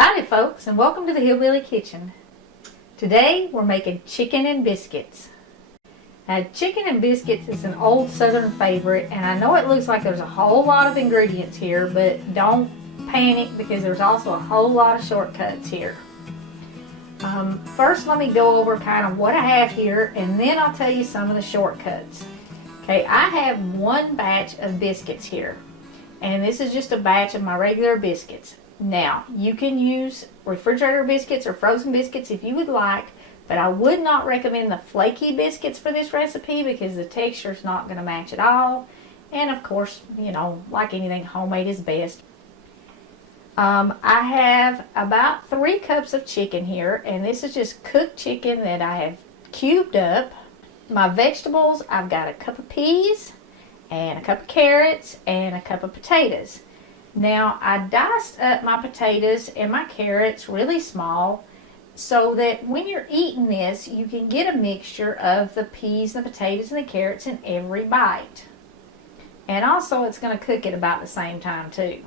Howdy folks, and welcome to the Hillbilly Kitchen. Today we're making chicken and biscuits. Now, chicken and biscuits is an old southern favorite, and I know it looks like there's a whole lot of ingredients here, but don't panic because there's also a whole lot of shortcuts here. First, let me go over kind of what I have here, and then I'll tell you some of the shortcuts. Okay, I have one batch of biscuits here, and this is just a batch of my regular biscuits. Now, you can use refrigerator biscuits or frozen biscuits if you would like, but I would not recommend the flaky biscuits for this recipe because the texture is not going to match at all. And of course, you know, like anything, homemade is best. I have about 3 cups of chicken here, and this is just cooked chicken that I have cubed up. My vegetables, I've got a cup of peas, and a cup of carrots, and a cup of potatoes. Now, I diced up my potatoes and my carrots really small so that when you're eating this, you can get a mixture of the peas, the potatoes, and the carrots in every bite. And also, it's going to cook at about the same time, too.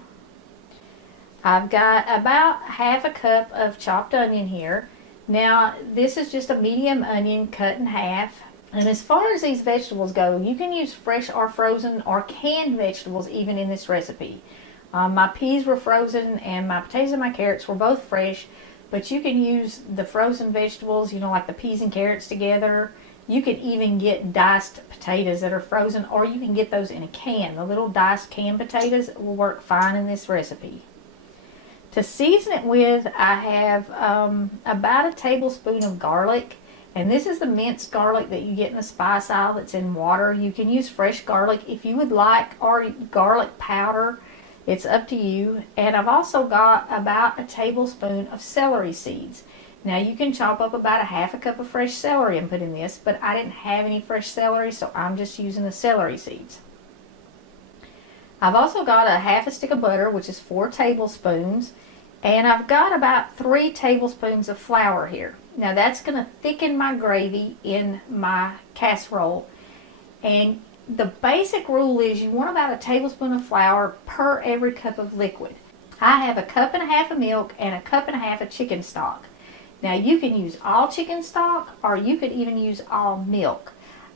I've got about half a cup of chopped onion here. Now, this is just a medium onion cut in half. And as far as these vegetables go, you can use fresh or frozen or canned vegetables even in this recipe. My peas were frozen and my potatoes and my carrots were both fresh, but you can use the frozen vegetables, you know, like the peas and carrots together. You can even get diced potatoes that are frozen, or you can get those in a can. The little diced canned potatoes will work fine in this recipe. To season it with, I have about a tablespoon of garlic, and this is the minced garlic that you get in the spice aisle that's in water. You can use fresh garlic if you would like, or garlic powder. It's up to you. And I've also got about a tablespoon of celery seeds. Now you can chop up about a half a cup of fresh celery and put in this, but I didn't have any fresh celery, so I'm just using the celery seeds. I've also got a half a stick of butter, which is 4 tablespoons, and I've got about 3 tablespoons of flour here. Now that's going to thicken my gravy in my casserole, and the basic rule is you want about a tablespoon of flour per every cup of liquid. I have a cup and a half of milk and a cup and a half of chicken stock. Now you can use all chicken stock, or you could even use all milk.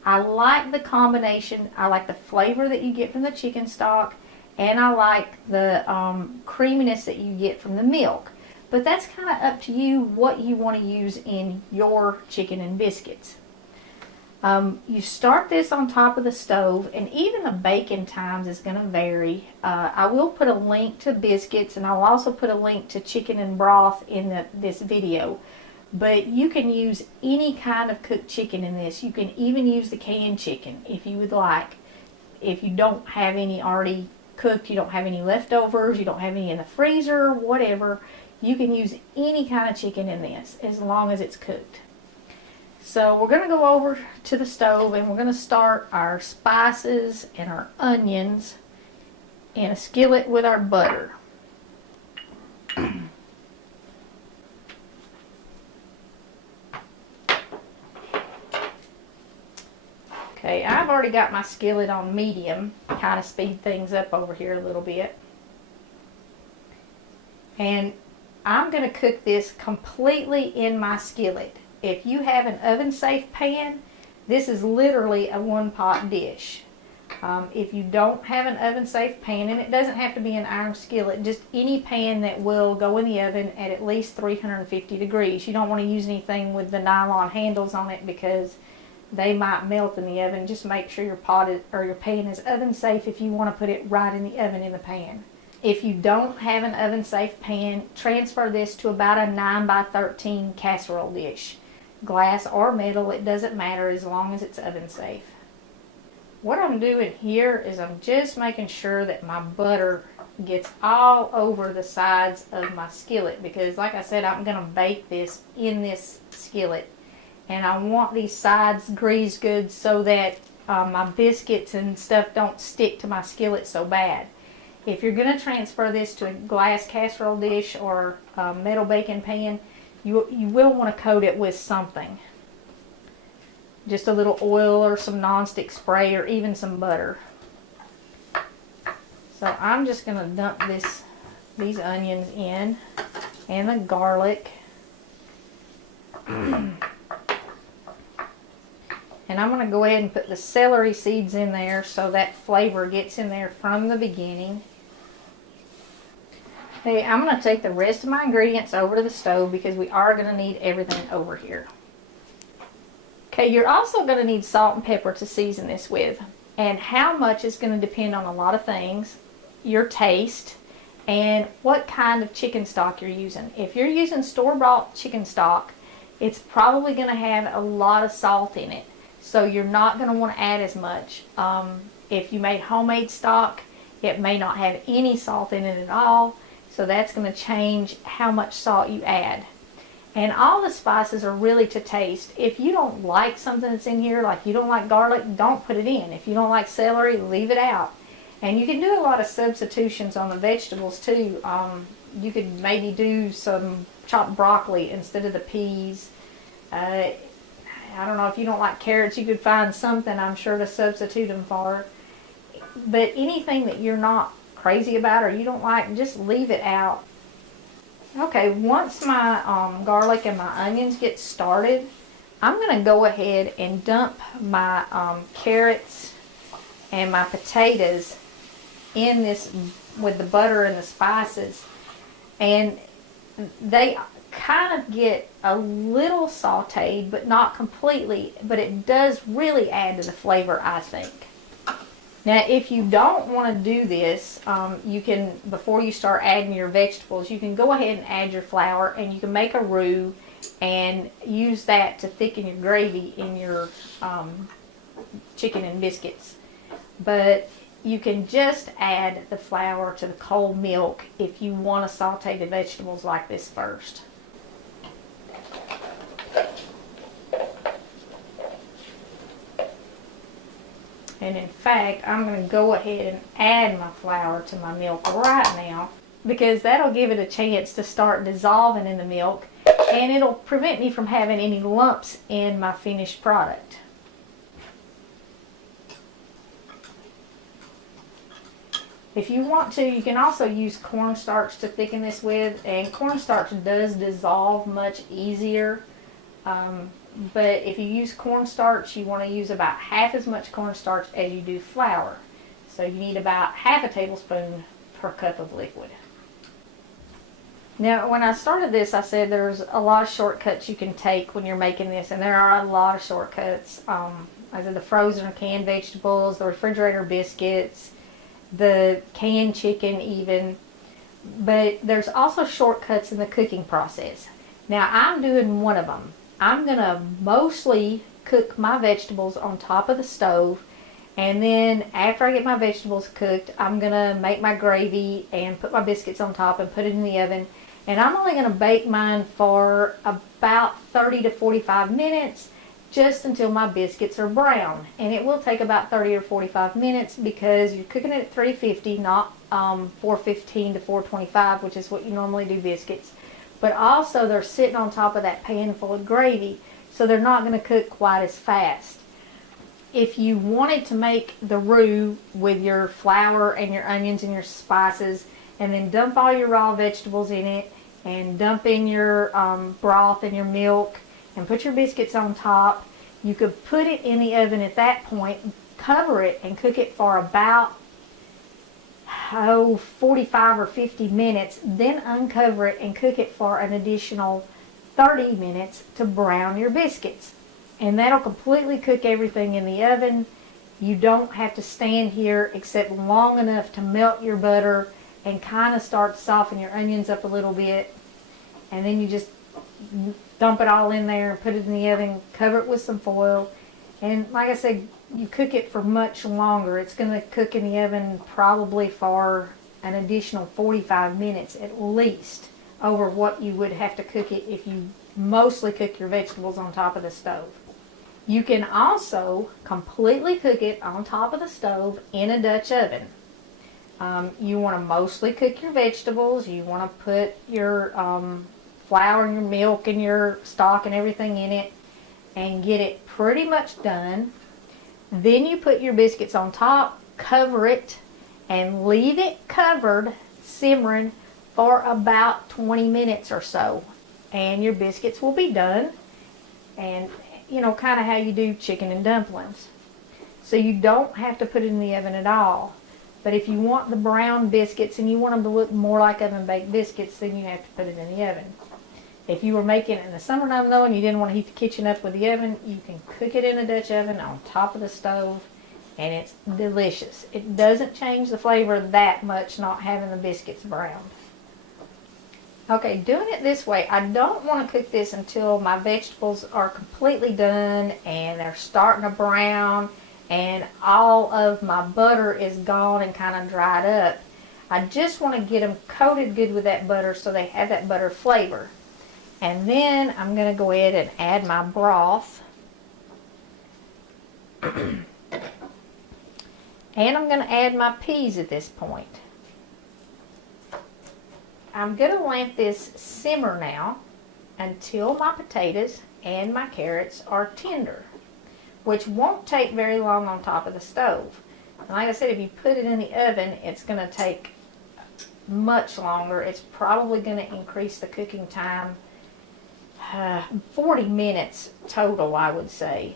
I like the combination. I like the flavor that you get from the chicken stock, and I like the creaminess that you get from the milk. But that's kind of up to you what you want to use in your chicken and biscuits. You start this on top of the stove, and even the baking times is going to vary. I will put a link to biscuits, and I'll also put a link to chicken and broth in this video. But you can use any kind of cooked chicken in this. You can even use the canned chicken if you would like. If you don't have any already cooked, you don't have any leftovers, you don't have any in the freezer, whatever, you can use any kind of chicken in this as long as it's cooked. So we're going to go over to the stove, and we're going to start our spices and our onions in a skillet with our butter. Okay, I've already got my skillet on medium, kind of speed things up over here a little bit. And I'm going to cook this completely in my skillet. If you have an oven-safe pan, this is literally a one-pot dish. If you don't have an oven-safe pan, and it doesn't have to be an iron skillet, just any pan that will go in the oven at least 350 degrees. You don't want to use anything with the nylon handles on it because they might melt in the oven. Just make sure your pan is oven-safe if you want to put it right in the oven in the pan. If you don't have an oven-safe pan, transfer this to about a 9 by 13 casserole dish. Glass or metal, it doesn't matter as long as it's oven safe. What I'm doing here is I'm just making sure that my butter gets all over the sides of my skillet, because like I said, I'm going to bake this in this skillet, and I want these sides greased good so that my biscuits and stuff don't stick to my skillet so bad. If you're going to transfer this to a glass casserole dish or a metal baking pan, you will want to coat it with something. Just a little oil or some nonstick spray or even some butter. So I'm just going to dump these onions in. and the garlic. And I'm going to go ahead and put the celery seeds in there so that flavor gets in there from the beginning. Okay, I'm going to take the rest of my ingredients over to the stove because we are going to need everything over here. Okay, you're also going to need salt and pepper to season this with. And how much is going to depend on a lot of things. Your taste and what kind of chicken stock you're using. If you're using store-bought chicken stock, it's probably going to have a lot of salt in it. So you're not going to want to add as much. If you made homemade stock, it may not have any salt in it at all. So that's going to change how much salt you add. And all the spices are really to taste. If you don't like something that's in here, like you don't like garlic, don't put it in. If you don't like celery, leave it out. And you can do a lot of substitutions on the vegetables too. You could maybe do some chopped broccoli instead of the peas. I don't know, if you don't like carrots, you could find something, I'm sure, to substitute them for. But anything that you're not crazy about or you don't like, just leave it out. Okay, once my garlic and my onions get started, I'm going to go ahead and dump my carrots and my potatoes in this with the butter and the spices. And they kind of get a little sauteed, but not completely, but it does really add to the flavor, I think. Now, if you don't want to do this, you can, before you start adding your vegetables, you can go ahead and add your flour, and you can make a roux and use that to thicken your gravy in your chicken and biscuits. But you can just add the flour to the cold milk if you want to saute the vegetables like this first. And in fact, I'm going to go ahead and add my flour to my milk right now, because that'll give it a chance to start dissolving in the milk, and it'll prevent me from having any lumps in my finished product. If you want to, you can also use cornstarch to thicken this with, and cornstarch does dissolve much easier. But if you use cornstarch, you want to use about half as much cornstarch as you do flour. So you need about half a tablespoon per cup of liquid. Now, when I started this, I said there's a lot of shortcuts you can take when you're making this, and there are a lot of shortcuts. Either the frozen or canned vegetables, the refrigerator biscuits, the canned chicken even. But there's also shortcuts in the cooking process. Now, I'm doing one of them. I'm going to mostly cook my vegetables on top of the stove, and then after I get my vegetables cooked, I'm going to make my gravy and put my biscuits on top and put it in the oven. And I'm only going to bake mine for about 30 to 45 minutes, just until my biscuits are brown. And it will take about 30 or 45 minutes because you're cooking it at 350, not 415 to 425, which is what you normally do biscuits. But also they're sitting on top of that pan full of gravy, so they're not going to cook quite as fast. If you wanted to make the roux with your flour and your onions and your spices, and then dump all your raw vegetables in it, and dump in your broth and your milk, and put your biscuits on top, you could put it in the oven at that point, cover it, and cook it for about 45 or 50 minutes, then uncover it and cook it for an additional 30 minutes to brown your biscuits. And that'll completely cook everything in the oven. You don't have to stand here except long enough to melt your butter and kind of start to soften your onions up a little bit. And then you just dump it all in there and put it in the oven, cover it with some foil. And like I said, you cook it for much longer. It's going to cook in the oven probably for an additional 45 minutes at least over what you would have to cook it if you mostly cook your vegetables on top of the stove. You can also completely cook it on top of the stove in a Dutch oven. You want to mostly cook your vegetables. You want to put your flour and your milk and your stock and everything in it and get it pretty much done. Then you put your biscuits on top, cover it, and leave it covered, simmering for about 20 minutes or so, and your biscuits will be done. And you know, kind of how you do chicken and dumplings. So you don't have to put it in the oven at all. But if you want the brown biscuits and you want them to look more like oven baked biscuits, then you have to put it in the oven. If you were making it in the summertime though and you didn't want to heat the kitchen up with the oven, you can cook it in a Dutch oven on top of the stove, and it's delicious. It doesn't change the flavor that much not having the biscuits browned. Okay, doing it this way, I don't want to cook this until my vegetables are completely done and they're starting to brown and all of my butter is gone and kind of dried up. I just want to get them coated good with that butter so they have that butter flavor. And then I'm going to go ahead and add my broth. And I'm going to add my peas at this point. I'm going to let this simmer now until my potatoes and my carrots are tender, which won't take very long on top of the stove. And like I said, if you put it in the oven, it's going to take much longer. It's probably going to increase the cooking time 40 minutes total, I would say.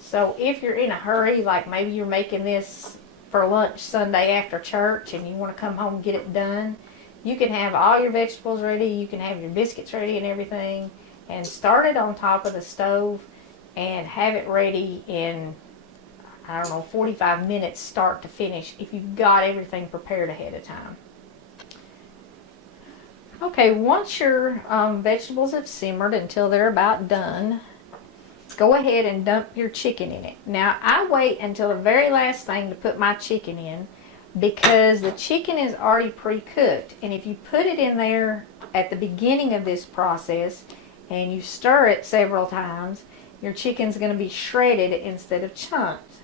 So if you're in a hurry, like maybe you're making this for lunch Sunday after church and you want to come home and get it done, you can have all your vegetables ready, you can have your biscuits ready and everything, and start it on top of the stove and have it ready in, I don't know, 45 minutes start to finish if you've got everything prepared ahead of time. Okay, once your vegetables have simmered until they're about done, go ahead and dump your chicken in it. Now, I wait until the very last thing to put my chicken in because the chicken is already pre-cooked. And if you put it in there at the beginning of this process and you stir it several times, your chicken's going to be shredded instead of chunks.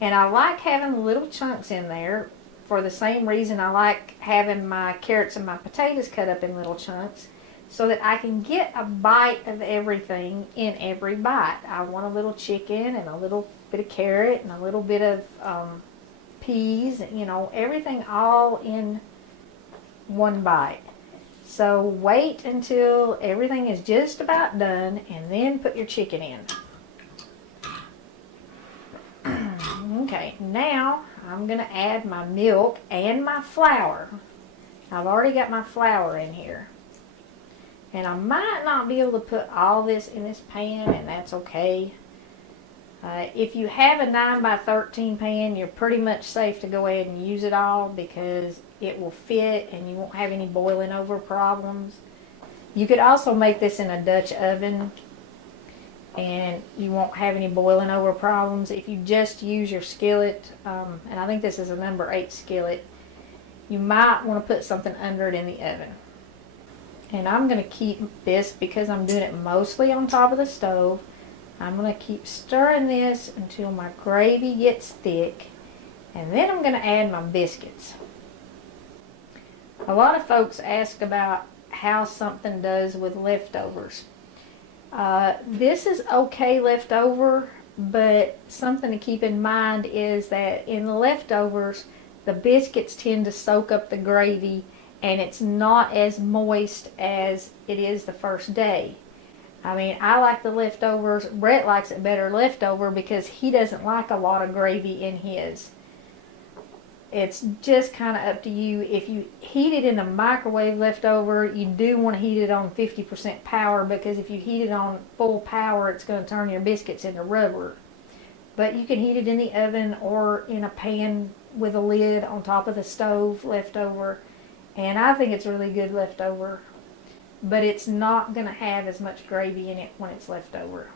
And I like having little chunks in there for the same reason I like having my carrots and my potatoes cut up in little chunks, so that I can get a bite of everything in every bite. I want a little chicken and a little bit of carrot and a little bit of peas, you know, everything all in one bite. So wait until everything is just about done and then put your chicken in. Okay, now I'm going to add my milk and my flour. I've already got my flour in here. And I might not be able to put all this in this pan, and that's okay. If you have a 9 by 13 pan, you're pretty much safe to go ahead and use it all because it will fit and you won't have any boiling over problems. You could also make this in a Dutch oven and you won't have any boiling over problems. If you just use your skillet, and I think this is a number 8 skillet, you might want to put something under it in the oven. And I'm going to keep this, because I'm doing it mostly on top of the stove, I'm going to keep stirring this until my gravy gets thick. And then I'm going to add my biscuits. A lot of folks ask about how something does with leftovers. This is okay leftover, but something to keep in mind is that in the leftovers, the biscuits tend to soak up the gravy and it's not as moist as it is the first day. I mean, I like the leftovers. Brett likes it better leftover because he doesn't like a lot of gravy in his. It's just kind of up to you. If you heat it in the microwave leftover, you do want to heat it on 50% power, because if you heat it on full power, it's going to turn your biscuits into rubber. But you can heat it in the oven or in a pan with a lid on top of the stove leftover. And I think it's really good leftover. But it's not going to have as much gravy in it when it's leftover.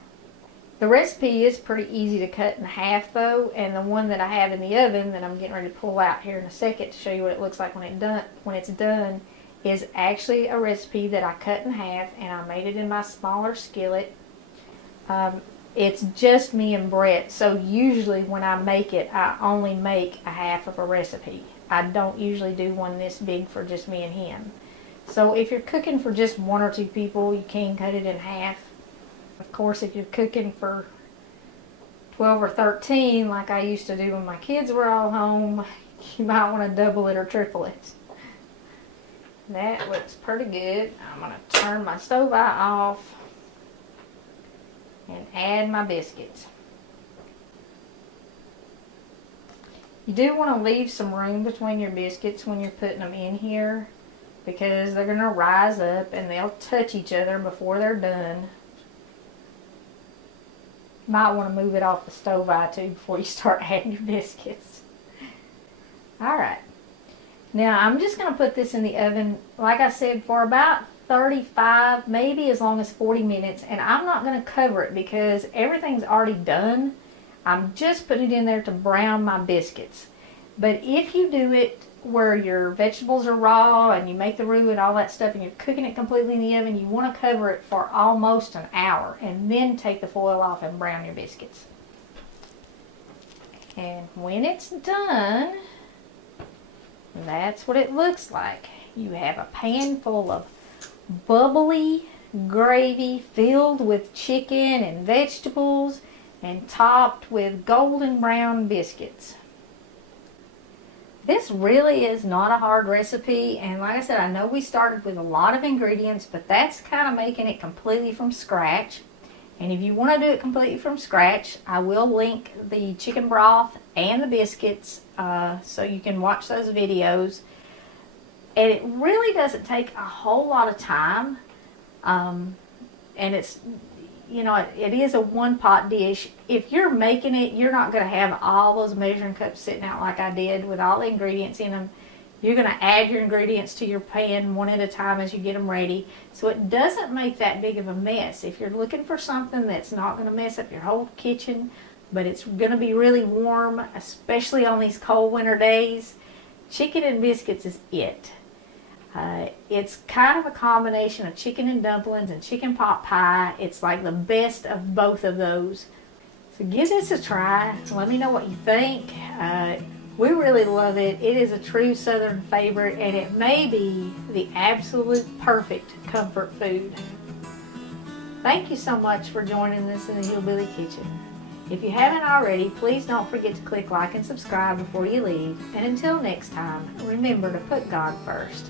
The recipe is pretty easy to cut in half though, and the one that I have in the oven that I'm getting ready to pull out here in a second to show you what it looks like when it's done is actually a recipe that I cut in half, and I made it in my smaller skillet. It's just me and Brett, so usually when I make it, I only make a half of a recipe. I don't usually do one this big for just me and him. So if you're cooking for just 1 or 2 people, you can cut it in half. Of course, if you're cooking for 12 or 13, like I used to do when my kids were all home, you might want to double it or triple it. That looks pretty good. I'm going to turn my stove eye off and add my biscuits. You do want to leave some room between your biscuits when you're putting them in here, because they're going to rise up and they'll touch each other before they're done. Might want to move it off the stove eye too before you start adding your biscuits. Alright. Now I'm just going to put this in the oven, like I said, for about 35, maybe as long as 40 minutes. And I'm not going to cover it because everything's already done. I'm just putting it in there to brown my biscuits. But if you do it where your vegetables are raw and you make the roux and all that stuff and you're cooking it completely in the oven, you want to cover it for almost an hour and then take the foil off and brown your biscuits. And when it's done, that's what it looks like. You have a pan full of bubbly gravy filled with chicken and vegetables and topped with golden brown biscuits. This really is not a hard recipe, and like I said, I know we started with a lot of ingredients, but that's kind of making it completely from scratch. And if you want to do it completely from scratch, I will link the chicken broth and the biscuits so you can watch those videos. And it really doesn't take a whole lot of time. And it's, you know, it is a one-pot dish. If you're making it, you're not going to have all those measuring cups sitting out like I did with all the ingredients in them. You're going to add your ingredients to your pan one at a time as you get them ready. So it doesn't make that big of a mess. If you're looking for something that's not going to mess up your whole kitchen, but it's going to be really warm, especially on these cold winter days, Chicken and Biscuits is it. It's kind of a combination of chicken and dumplings and chicken pot pie. It's like the best of both of those. So give this a try. Let me know what you think. We really love it. It is a true Southern favorite, and it may be the absolute perfect comfort food. Thank you so much for joining us in the Hillbilly Kitchen. If you haven't already, please don't forget to click like and subscribe before you leave. And until next time, remember to put God first.